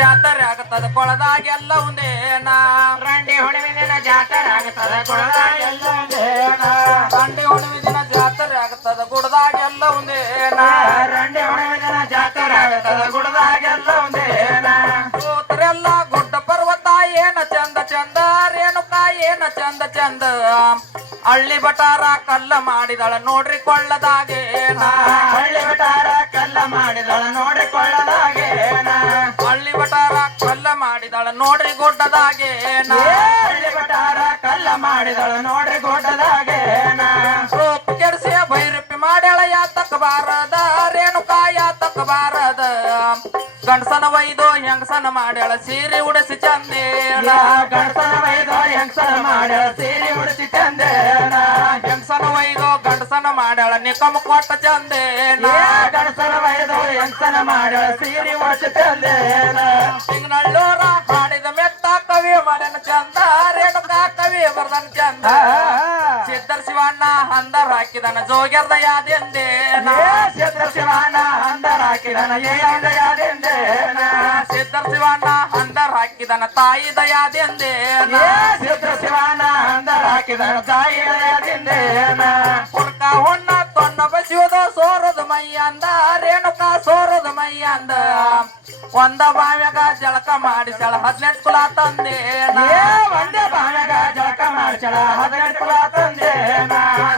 ಜಾತ್ರೆ ಆಗತ್ತದ ಕೊಳದಾಗೆಲ್ಲ ಒಂದೇನ ರಂಡಿ ಹುಣ್ಣಿಮೆ ದಿನ ಜಾತ್ರೆ ಆಗ್ತದ ಕೊಳದಾಗೆಲ್ಲ ಒಂದೇನ ರಂಡಿ ಹುಣ್ಣಿಮೆ ದಿನ ಜಾತ್ರೆ ಆಗತ್ತದ ಗುಡದಾಗೆಲ್ಲ ಒಂದೇನ ರಂಡಿ ಹುಣ್ಣಿಮೆ ದಿನ ಜಾತ್ರೆ ಆಗ್ತದ ಗುಡದಾಗೆಲ್ಲ ಒಂದೇನ ಕೂತರೆಲ್ಲ ಗುಡ್ಡ ಪರ್ವತ ಏನ ಚಂದ ಚಂದ ರೇಣುಕಾ ಏನ ಚಂದ ಚಂದ ಹಳ್ಳಿ ಬಟಾರ ಕಲ್ಲ ಮಾಡಿದಳ ನೋಡ್ರಿ ಕೊಳ್ಳದಾಗೇನ ಹಳ್ಳಿ ಬಟಾರ ಕಲ್ಲ ಮಾಡಿದಳ ನೋಡಿಕೊಳ್ಳದಾಗೇನ ಹಳ್ಳಿ ಬಟಾರ ಕಲ್ಲ ಮಾಡಿದಳ ನೋಡ್ರಿ ಗುಡ್ಡದಾಗೇನ ಹಳ್ಳಿ ಬಟಾರ ಕಲ್ಲ ಮಾಡಿದಳ ನೋಡ್ರಿ ಗುಡ್ಡದಾಗೇನ ರೂಪ ಕೆಡಿಸಿ ಭೈರಪ್ಪಿ ಮಾಡ್ಯಾಳ ಯಾತಕ್ ಬಾರದ ರೇಣುಕಾ ಯಾತಕ್ ಬಾರದ ಗಂಡಸನ ವೈದು ಹೆಂಗಸನ ಮಾಡ್ಯಾಳ ಸೀರೆ ಉಡಿಸಿ ಚಂದೇನ ಗಂಡಸನ ವೈದ ಹೆಂಗಸನ ಮಾಡ್ಯಾಳ ಸೀರೆ ಉಡಿಸಿ ಚಂದೇನ ಹೆಂಗಸನ ವೈದು ಗಂಡಸನ ಮಾಡ್ಯಾಳ ನಿಕಮ ಕೊಟ್ಟ ಚಂದೇನ ಗಂಡಸನ ವೈದ ಹೆಂಗಸನ ಮಾಡ್ಯಾಳ ಸೀರೆ ಉಡಿಸಿ ಚಂದೇನ ಸಿಂಗನಳ್ಳೂರ ಹಾಡಿದ ಮೆಟ್ಟ ಕವಿ ಮಾಡ್ಯಾನ ಚಂದ ರೇಣುಕಾ ಕವಿ ಬರ್ದನ ಚಂದ ಸಿದ್ದರ್ ಶಿವಣ್ಣ ಹಂದರ್ ಹಾಕಿದನ ಜೋಗ್ಯರ್ದ ಯಾದೆಂದೇನ ಸಿದ್ಧ ಶಿವಣ್ಣ ಅಂದರ ಹಾಕಿದನ ಯಾದೇಂದೇನ ಸಿದ್ದರ್ ಶಿವಣ್ಣ ಹಂದರ್ ಹಾಕಿದನ ತಾಯಿ ದಯಾದೆಂದೇನ ಸಿದ್ಧ ಶಿವಣ್ಣ ಅಂದರ ಹಾಕಿದನ ತಾಯಿ ಯಾದಿಂದೇನ ಹುಡ್ಕ ಹೊಣ್ಣ ತೊಣ್ಣ ಬಸಿಯೋದು ಸೋರದು ಮೈಯಂದ ರೇಣುಕಾ ಸೋರದು ಮೈಯಂದ ಒಂದ ಬಾವ್ಯಾಗ ಜಳಕ ಮಾಡಿಸಳ 18 ಕುಲ ತಂದೇನ ಒಂದೇ ಬಾವ್ಯಾಗ ಜಳಕ ಮಾಡ್ಸಳ 18 ಕುಲ ತಂದೇನ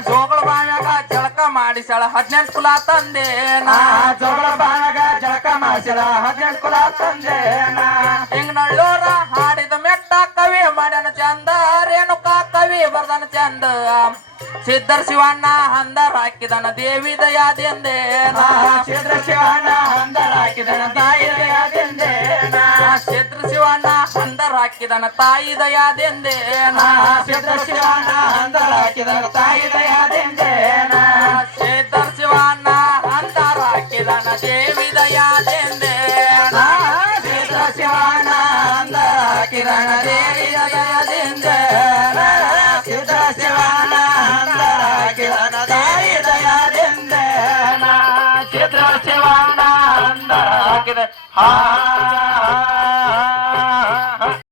ಜೋಗಳ ಬಾವ್ಯಾಗ ಜಳಕ ಮಾಡಿಸಳ 18 ಕುಲ ತಂದೇನ ಜೋಗಳ ಬಾವ್ಯಾಗ ಜಳಕ ಮಾಡ್ಸಳ 18 ಕುಲ ತಂದೇನ ಹಿಂಗನಳ್ಳೂರ ಹಾಡಿದ ಮೆಟ್ಟ ಕವಿ ಮಾಡ್ಯಾನ ಚಂದ ರೇಣುಕಾ ಕವಿ ಬರ್ದನ ಚಂದ ಸಿದ್ದರ್ ಶಿವಣ್ಣ ಹಂದರ್ ಹಾಕಿದನ ದೇವಿ ದಯಾದೆಂದೇನ ಸಿದ್ಧ ಶಿವಣ್ಣ ಅಂದರ ಹಾಕಿದನ ತಾಯಿ ಯಾದಿಂದೇನ ಸಿದ್ರ ಶಿವಣ್ಣ ಹಂದರ್ ಹಾಕಿದನ ತಾಯಿ ದಯಾದೆಂದೇನ ಸಿದ್ಧ ಶಿವಣ್ಣ ಅಂದರ ಹಾಕಿದನ ತಾಯಿ ಯಾದಿಂದೇನ ಸಿದ್ದರ್ ಶಿವಣ್ಣ ಹಂದರ್ ಹಾಕಿದನ ದೇವಿ ದಯಾದೆಂದೇನ ಸಿದ್ಧ ಶಿವಣ್ಣ ಅಂದರ ಹಾಕಿದನ ದೇವಿ ದಯಾದಿಂದೇನ ಸಿದ್ಧ ಶಿವಣ್ಣ ಅಂದರ ಹಾಕಿದನ ತಾಯಿ ದಯಾದಿಂದೇನ ಸಿದ್ಧ ಶಿವಣ್ಣ ಅಂದರ ಹಾಕಿದ